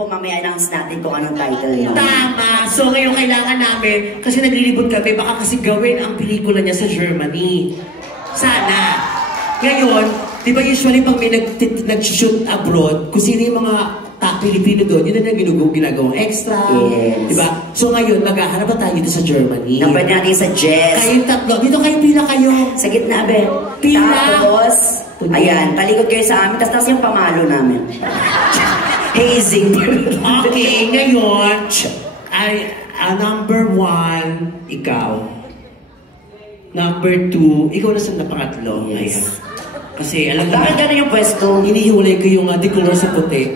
po mamaya announce natin kung anong title niya. Tama! So ngayon kailangan namin, kasi naglilibot kami, baka kasi gawin ang pelikula niya sa Germany. Sana. Ngayon, di ba usually pag may nag-shoot abroad, kung sino yung mga Pilipino doon, yun na ginagawang extra. Yes. Di ba? So ngayon, maghahanap na tayo dito sa Germany. Napwede natin sa Jess. Kayong tatlo. Dito kayo, pila kayo. Sa gitna, be. Pila. Tapos, ayan, talikod kayo sa amin, tapos yung pamalo namin. Hazing. Okay, ngayon, ay, number 1, ikaw. Number 2, ikaw na sa pangatlo. Yes. Ayan. Kasi alam mo, bakit gano'n yung pwesto? Inihiwalay ko yung decolor sa puti.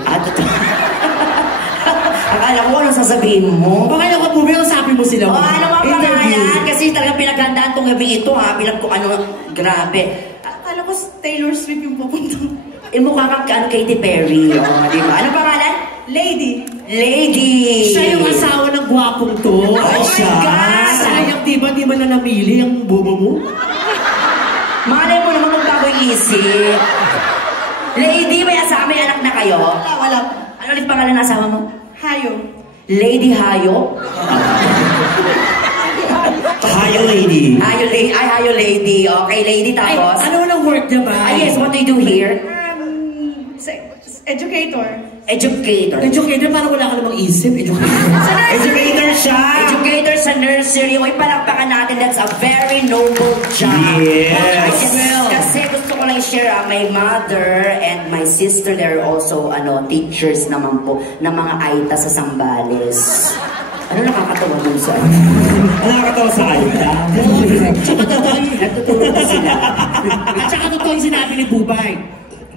Akala ko anong sasabihin mo? Baka ako po, pero sabi mo sila. Oh, ano mga pangalan? Kasi talagang pinaghandaan tong gabi ito ha. Bilang ko ano, grabe. Akala ko Taylor Swift yung pupunta. Mukha kang Katy Perry. Oh, di ba? Ano pangalan? Lady. Lady. Siya yung asawa ng gwapong to. Oh my God! Sayang, di ba na namili ang bubo mo? Malay mo naman magbago yung isip. Lady, may asawa, may anak na kayo? Wala. Ano ulit pangalan ng asawa mo? Hayo. Lady Hayo? Hayo Lady. Hayo Lady. Okay, Lady, tapos? Ay, ano nang work niya ba? Yes, what do you do here? Educator. Educator. Educator, parang wala ka namang isip. Educator siya! Educator sa nursery. Uy, palakpakan natin. That's a very noble job. Yes. Kasi gusto ko lang i-share, my mother and my sister, they're also teachers naman po ng mga Aita sa Zambales. Ano nakakatawa mo sa Nakakatawa sa Aita? Tsaka totoo sila. At tsaka totoo yung sinabi ni Bubay.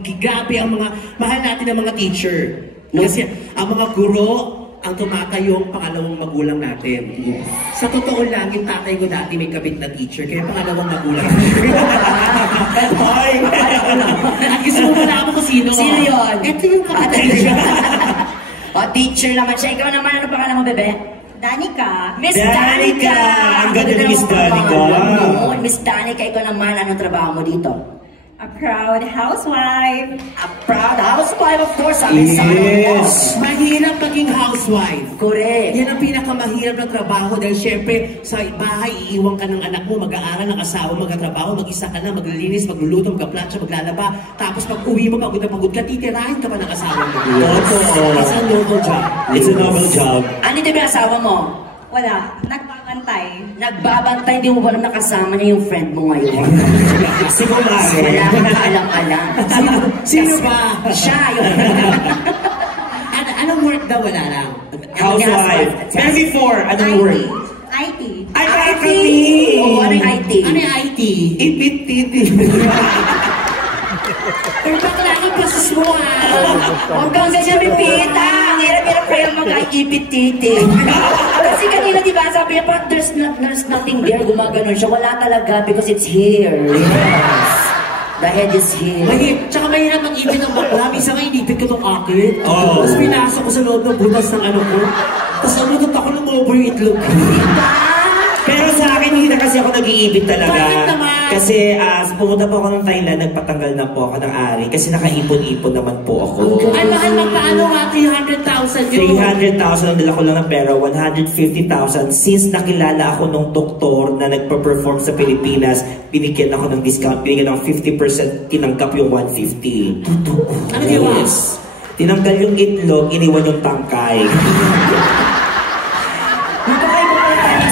Grabe ang mahal natin ang mga teacher. Kasi ang mga guro, ang tumatayong pangalawang magulang natin. Yes. Sa totoo lang, yung tatay ko dati may kabit na teacher, kaya pangalawang magulang. Hoy! At gusto mo malaman ko sino? Sino yun? Ito yung kapatid. Teacher naman siya. Ikaw naman, ano pangalan mo, bebe? Danica. Miss Danica! Ang ganda ni Miss Danica. Miss Danica, ikaw naman, anong trabaho mo dito? A proud housewife. A proud housewife, of course. Yes! Mahirap maging housewife. Correct. Yan ang pinakamahirap na trabaho dahil syempre sa bahay, iiwan ka ng anak mo, mag-aaral ng asawa, mag-trabaho, mag-isa ka na, maglilinis, magluluto, magka-plancha, maglalaba. Tapos pag uwi mo, pagod na pagod ka, titirahin ka pa ng asawa mo. It's a noble job. It's a noble job. Ano din yung asawa mo? Wala. Nagbabantay. Nagbabantay, di mo ba naman nakasama niya yung friend mo ngayon? Si Kumare. Wala kang kaalam-alam. Sino ba? Siya yung... Anong work daw? Wala lang. Housewife. Pero before, anong work? IT. Ay, IT! Oo, ano yung IT? Ano yung IT? Ipit-titi. Pero bakla ka pasus mo Huwag kang ganyan pipita. Ang hirap-hirap kayo mag-ipit-titi. Kasi kanina diba sabi niya parang there's nothing there. Gumaganon siya. Wala talaga because it's here. Yes. The head is here. Tsaka mahirap mag-ipit ng bakla. Minsan nga inipit ko itong akit. Tapos pinasok ko sa loob ng butas ng ano ko. Tapos umutot ako lumobo yung itlog. Diba? Pero sa akin, hindi na kasi ako nag-iibig talaga. Bakit naman? Kasi pumunta po ako ng Thailand, nagpatanggal na po ako ng ari. Kasi nakaipon-ipon naman po ako. Ay, mahal magpaano nga 300,000 yun? 300,000 ang dala ko lang ng pera, 150,000. Since nakilala ako nung doktor na nagpa-perform sa Pilipinas, binigyan ako ng discount, binigyan ako 50%, tinanggap yung 150. Ano ginawa? Yes. Tinanggal yung itlog, iniwan yung tangkay.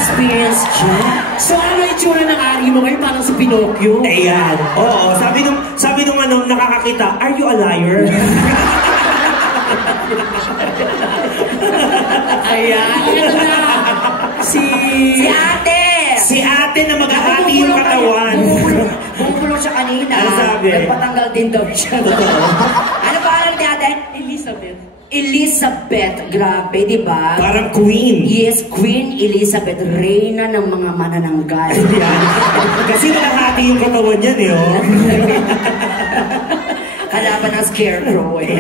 Experience siya. So ano yung tsura ng ari mo ngayon? Parang sa Pinocchio? Ayan. Oo. Sabi nung nakakakita, are you a liar? Ayan. Ito na. Si ate! Si ate na maghahati yung katawan. Bumulong siya kanina. Ano sabi? Nagpatanggal din daw siya. Ano pangalan ni ate? Elizabeth. Elizabeth. Grabe, di ba? Parang queen. Yes, Queen Elizabeth. Reyna ng mga manananggal. Kasi nakahati yung katawan niyan eh, oh. Kalaban ng scarecrow eh.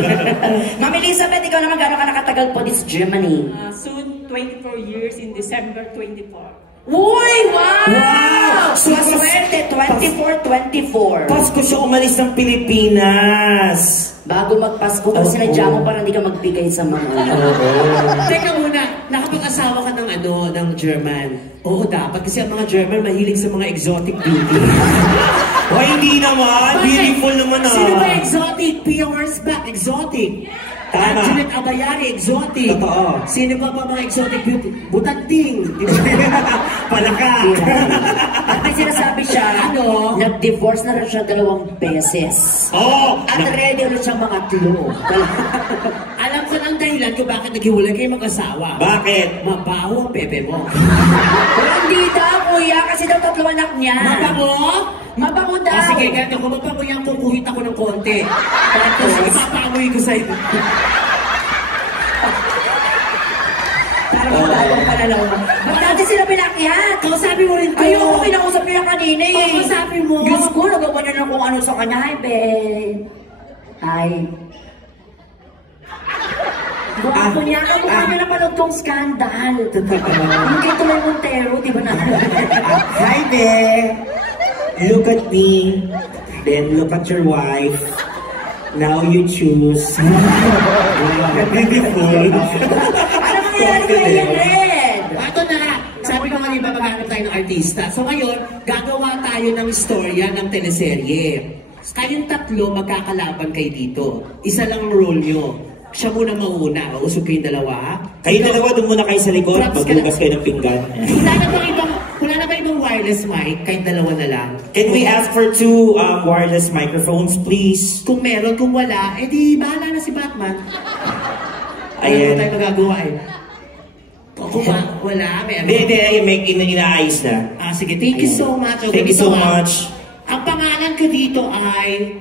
Ma'am Elizabeth, ikaw naman gano'n ka nakatagal po this Germany? Soon 24 years in December 24. Uy! Wow! Wow! Swerte, 24. Pasko siya umalis ng Pilipinas. Bago magpasko, kung sinadya mo para hindi ka magbigay sa mga Teka muna, nakapag-asawa ka ng ng German. Oo, dapat. Kasi ang mga German mahilig sa mga exotic beauty. O hindi naman, beautiful naman Sino ba exotic? Pia Wurzbach, exotic. Tama. Juliet Abayari, exotic. Totoo. Sino pa mga exotic beauty? Butanting. Palaka. At may sinasabi siya, nag-divorce na rin siya 2 beses. At ready ulit siyang mga tulo. Alam ko lang dahilan kung bakit naghiwalay kayo mag-asawa. Bakit? Mabaho ang pepe mo. Pero hindi daw, kuya, kasi daw 3 anak niya. Mabango? Mabango daw. Sige, ganito. Kung mabango yan, kukuhit ako ng konti. Tapos ipapamoy ko sa'yo. Parang matawag pala lang. Ba't natin sila pinakyat? Kausapin mo rin ko. Ayoko, pinausap niya kanina eh. Kausapin mo. Diyos ko, nagawa niya na kung ano sa kanya. Hi, babe. Hi. Bukapo niya. Kamukha niya na panood tong skandal. Yung kay Tuloy Montero, di ba na? Hi there! Look at me. Then look at your wife. Now you choose. Beautiful. Ano mangyayari kay Red? Ito na, sabi ko kanina maghanap tayo ng artista. So ngayon, gagawa tayo ng istorya ng teleserye. Kayong 3 magkakalaban kayo dito. Isa lang ang role nyo. Siya muna mauna. Usog kayong 2. Kayo dalawa, doon muna kayo sa likod. Magbugas kayo ng pinggan. Wala na ba ibang wireless mic? Kayong 2 na lang. Can we ask for 2 wireless microphones, please? Kung meron, kung wala, edi bahala na si Batman. Ayan. Ano tayo magagawa eh? Kung wala, May inaayos na. sige, thank you so much. Thank you so much. Ang pangalan ko dito ay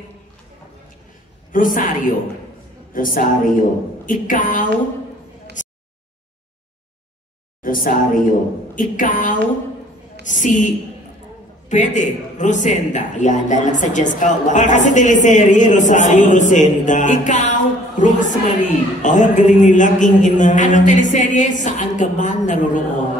Rosario. Rosario. Ikaw, Rosario. ikaw, si Pwede, Rosenda. Ayan, dahil nagsuggest ka. Kasi teleserye, Rosario, Rosenda. Ikaw, Rosemary. Ang galing nila, king ina. Anong teleserye? Saan ka man naroroon?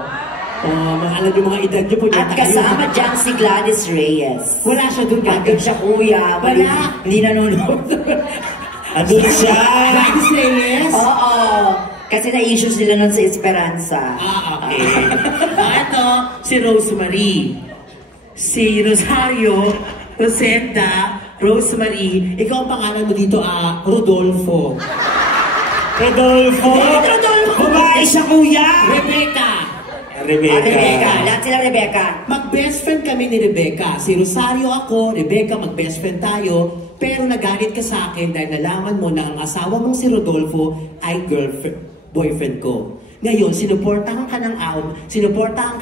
Alam yung mga edad nyo po. At kasama dyan si Gladys Reyes. Wala siya doon. Andun siya, kuya. Wala. Hindi nanonood. Andun siya. Gladys Reyes? Oo. Kasi na-issues nila nun sa Esperanza. Okay. Ito, si Rosemary. Si Rosario, Rosenda, Rosemary. Ikaw ang pangalan mo dito, Rodolfo. Rodolfo. Babae siya, kuya. Rebecca. Rebecca. Lahat sila Rebecca. Mag-best friend kami ni Rebecca. Si Rosario ako, Rebecca, mag-best friend tayo. Pero nagalit ka sa akin dahil nalaman mo na ang asawa mong si Rodolfo ay boyfriend ko. Ngayon, sinuportahan ka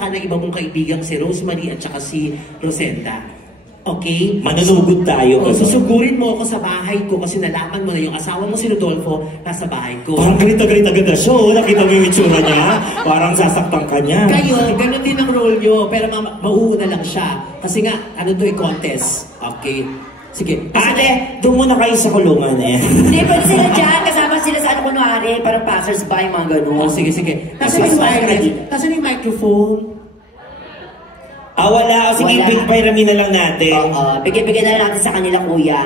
ng iba mong kaibigang si Rosemary at saka si Rosenda. Okay? Manunugod tayo. Susugurin mo ako sa bahay ko kasi nalaman mo na yung asawa mo si Rodolfo nasa bahay ko. Parang galit agad na siya. Nakita mo yung itsura niya. Parang sasaktan ka niya. Kayo, ganun din ang role nyo, pero mauuna lang siya. Kasi nga, contest. Okay? Sige. Ate, doon muna kayo sa kulungan eh. Hindi, pwede sila dyan. Kasama sila sa kunwari, parang passers-by, mga ganun. Sige. Nasaan yung microphone? Wala. Sige, big pyramid na lang natin. Bigyan na natin sa kanila, kuya.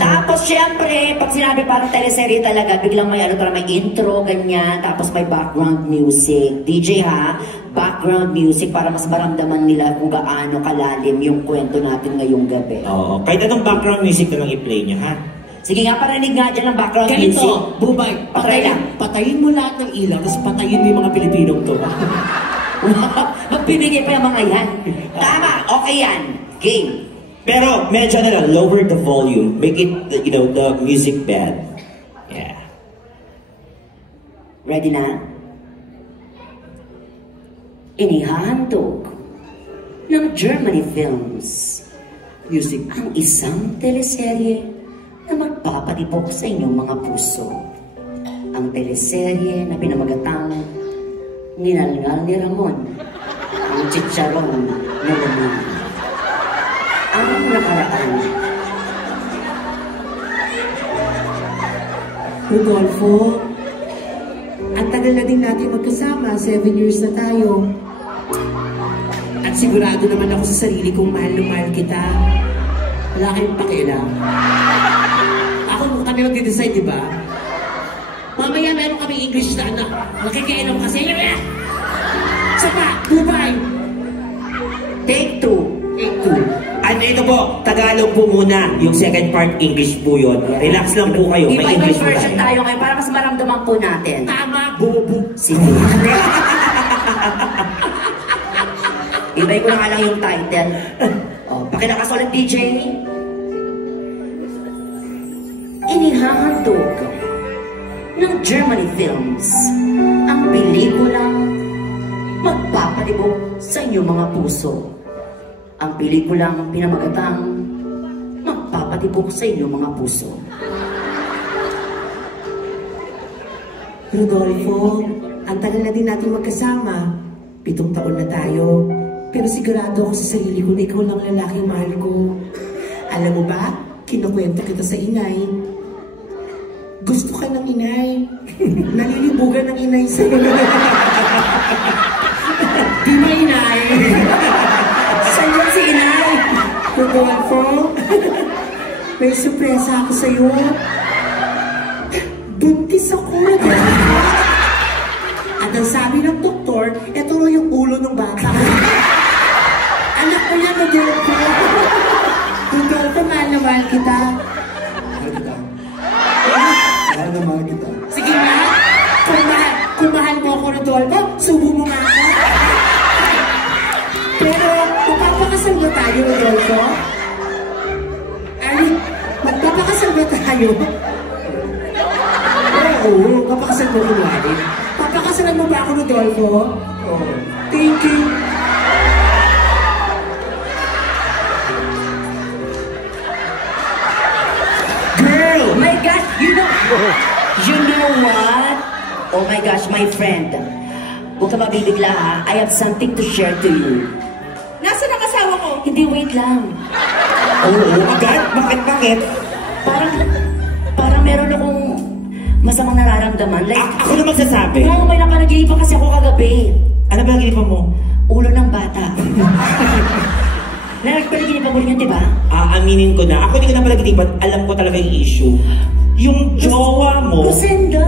Tapos, syempre, pag sinabi parang teleserye talaga, biglang may may intro, ganyan, tapos may background music. DJ ha, background music para mas maramdaman nila kung gaano kalalim yung kwento natin ngayong gabi. Kahit anong background music na lang i-play niya, ha? Sige nga, parinig nga dyan ng background music. Ganito, Bubay, patayin mo lahat ng ilaw, tapos patayin mo yung mga Pilipinong to. Magbibigay pa yung mga yan. Tama, okay yan. Game. Pero medyo lower the volume. Make it, the music bad. Yeah. Ready na? Inihahandog ng Germany Films Music. ang isang teleserye na magpapalibok sa inyong mga puso. Ang teleserye na pinamagatang Ninalngal ni Ramon, ang chicharon ni Ramon. Ang nakaraan. Rodolfo, ang tagal na din natin magkasama, 7 years na tayo. At sigurado naman ako sa sarili kong mahal na mahal kita. Wala kayong pakialam. Ako, kami magde-decide, di ba? Mamaya meron kami English na anak. Nakikiinom kasi. Isa pa, Bubay. Take two. Take two. Ano ito po, Tagalog po muna. Yung second part, English po yun. Relax lang po kayo, may Iba-ibang English po version tayo. tayo ngayon para mas maramdaman po natin. Tama, bobo. Sige. Ibay ko na nga lang yung title. Oh, pakilakas ulit, DJ. Inihahandog ng Germany Films ang pelikulang magpapalibog sa inyong mga puso. Ang pelikulang pinamagatang magpapatibok sa inyong mga puso. Rodolfo, ang tagal na din natin magkasama. 7 taon na tayo. Pero sigurado ako sa sarili ko na ikaw lang lalaking mahal ko. Alam mo ba, kinukwento kita sa inay. Gusto ka ng inay. Nalilibugan ng inay sa'yo. Di ba inay? Saan yun si Inay? Rodolfo, may sorpresa ako sa'yo. Buntis ako, Rodolfo. At ang sabi ng doktor, ito raw yung ulo ng bata. Anak ko yan, Rodolfo. Rodolfo, mahal na mahal kita. Mahal kita. Mahal na mahal kita. Sige na, kung mahal mo ako, Rodolfo, subo mo nga ako. Pero, magpapakasal ba tayo, Rodolfo? Ay, magpapakasal ba tayo? Oo, papakasal mo rin, Wally. Papakasalan mo ba ako, Rodolfo? Oo. Thank you. Girl! Oh my gosh, you know what? Oh my gosh, my friend. Huwag ka mabibigla ha. I have something to share to you. Nasaan ang asawa ko? Hindi, wait lang. Oo, agad? Bakit? Parang meron akong masamang nararamdaman. Like, Ako na magsasabi. Oo, may napanaginipan kasi ako kagabi. Ano ba naginipan mo? Ulo ng bata. Nagpanaginipan mo rin yun, di ba? Aaminin ko na. Ako hindi ko na palaginipan. Alam ko talaga yung issue. Yung jowa mo. Kusenda.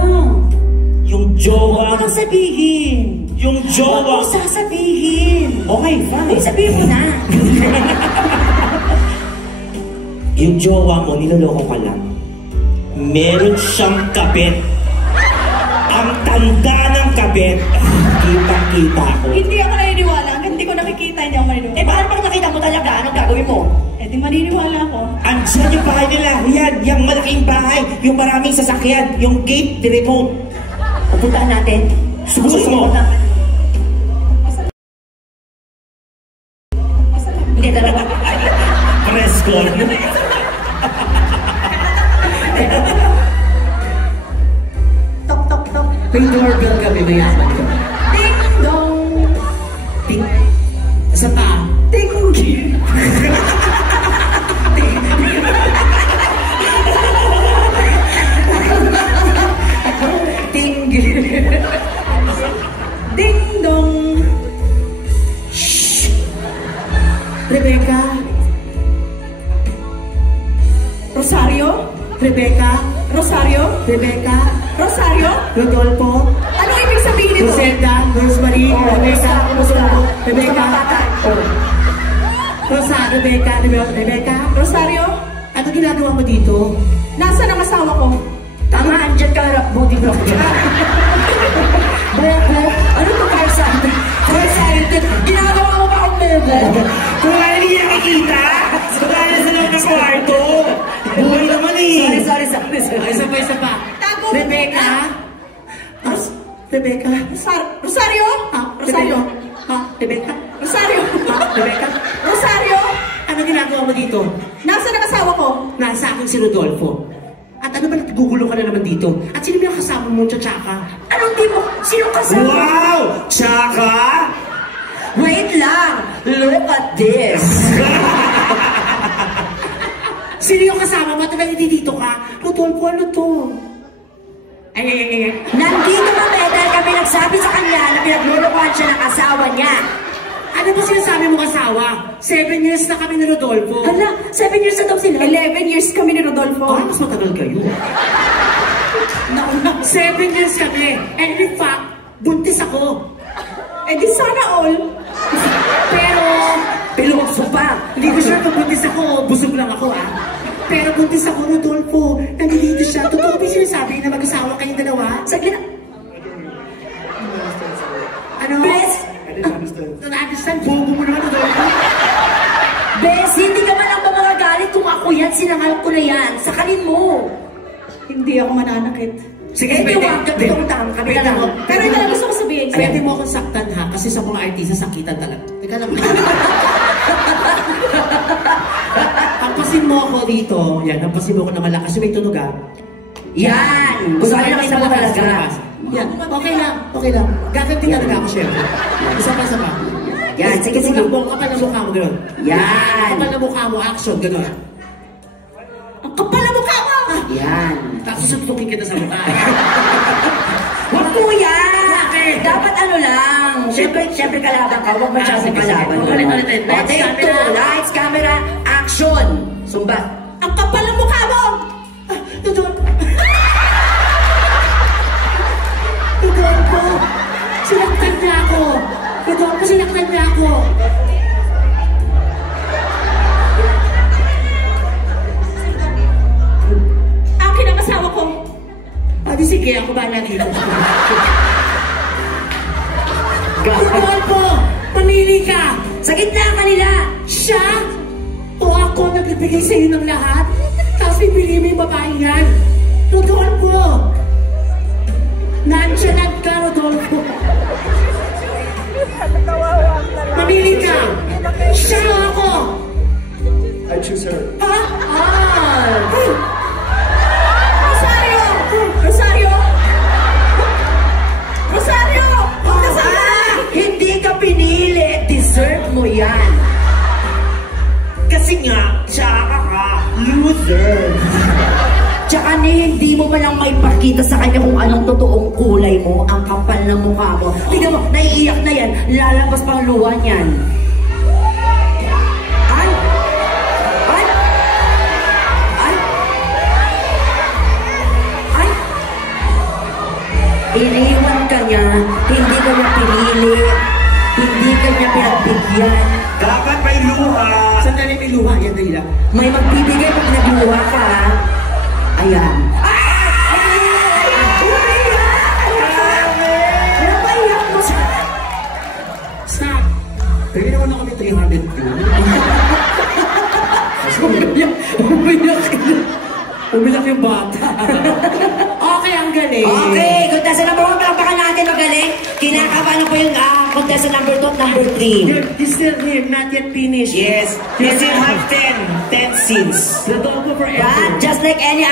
Yung jowa. Huwag mo sabihin. Yung Huwag mo jowa. sasabihin. Okay, fine. Sabihin mo na. Yung jowa mo, niloloko ka lang. Meron siyang kabit. Ang tanda ng kabit. Kita-kita ko. Hindi ako naniniwala. Hanggang hindi ko nakikita, hindi ako maniniwala. Eh, paano pag nakita mo talaga? Anong gagawin mo? Eh, di maniniwala ako. Andiyan yung bahay nila. Yan, yung malaking bahay. Yung maraming sasakyan. Yung gate, the remote. Pupuntahan natin. Subukan mo. Hindi talaga. Press call. Tok, tok, tok. May doorbell kami, mayaman ka. Ding dong. Ting. Isa pa. Ding. Ting. Ding dong. Rebecca. Rosario? Rebecca. Rosario? Rebecca. Rosario? Rodolfo. Ano ibig sabihin nito? Roselda. Rosemary. Rebecca. Rodolfo. Rebecca. Rosa. Rebecca. Rebecca. Rosario? Ano ginagawa mo dito? Nasaan ang asawa ko? Tama, andyan ka harap mo. Di ba? Bobo. Ano to, farsighted? Farsighted. Ginagawa mo ba akong bobo? Kung ano hindi nakikita, sumali sa loob ng kwarto. Buhay naman eh. Sorry. Isa pa. Tago. Rebecca. Rebecca. Rosario? Rosario? Rebecca. Rosario? Rebecca. Rosario? Ano ginagawa mo dito? Nasaan ang asawa ko? Nasa akin si Rodolfo. At ano ba gugulo ka na naman dito? At sino yung kasama mo, tsaka? Anong di mo? Sino kasama? Wow! Tsaka? Wait lang. Look at this. Sino yung kasama mo? At dito ka? Rodolfo, ano to? Nandito kami dahil kami nagsabi sa kanya na pinaglulukuhan siya ng asawa niya. Ano ba sinasabi mong asawa? 7 years na kami ni Rodolfo. Hala, 7 years na daw sila. 11 years kami ni Rodolfo. Ah, mas matagal kayo. 7 years kami. And in fact, buntis ako. Eh di sana all. Pero, Pilokso pa. hindi ko sure kung buntis ako, busog lang ako ah. Pero buntis ako, Rodolfo. Nandito siya. Totoo ba yung sinasabi na mag-asawa kayong dalawa? Saglit na. Ano? Bes, I didn't understand. Na-understand, bobo mo naman, Rodolfo. Bes, hindi ka man lang ba mga galit kung ako yan, sinangal ko na yan. Sakalin mo. Hindi ako mananakit. Sige, Eh, wag ka pitong tama, kami na lang. Pero ito lang gusto ko sabihin. Pwede mo akong saktan ha, kasi sa mga artista, sakitan talaga. Teka lang. Hampasin mo ako dito. Yan, hampasin mo ako na malakas. Yung may tunog ha. Yan. Gusto ko nakita mo talaga. Yan, okay lang, okay lang. Gaganti talaga ako, syempre. Isa pa. Yan, sige. Kapal na mukha mo, gano'n. Yan. Kapal na mukha mo, action, gano'n. Ang kapal na mukha mo! Yan. Tapos susutukin kita sa mukha. Wag po yan. Dapat ano lang. Siyempre kalaban ka. Huwag masyadong kalaban. Ulit. O, take two. Lights, camera, action. Sumbat. Ang kapal na mukha mo! Rodolfo! Rodolfo! Sinaktan niya ako! Rodolfo, sinaktan niya ako! Akin ang asawa ko. Di sige, ako ba lang dito? Rodolfo! Pamili ka! Sa gitna ka nila. Siya? O ako nagbibigay sa'yo ng lahat? Tapos pipili mo yung babae yan? Rodolfo! Nonchalant ka, Rodolfo! Pamili ka! Siya o ako? I choose her. Ha? Rosario! Rosario! Rosario! Hindi ka pinili. Deserve mo yan. Kasi nga, tsaka ka, loser. Tsaka hindi mo man lang maipakita sa kanya kung anong totoong kulay mo, ang kapal ng mukha mo. Tingnan mo, naiiyak na yan, lalabas pang luha niyan. Ay! Ay! Ay! Ay! Iniwan ka niya, hindi ka niya pinili, hindi ka niya pinagbigyan. Dapat may luha. Sandali may luha, yan dahil. May magbibigay pag nagluha ka. Ayan. Stop! Pwede naman ako may 300 Umiyak yung bata. Okay, ang galing. Okay, contestant number 1, palakpakan natin magaling. Kinakabahan po yung contestant number 2 at number 3. He's still here, not yet finished. Yes, you still have 10 scenes. Rodolfo forever. But just like any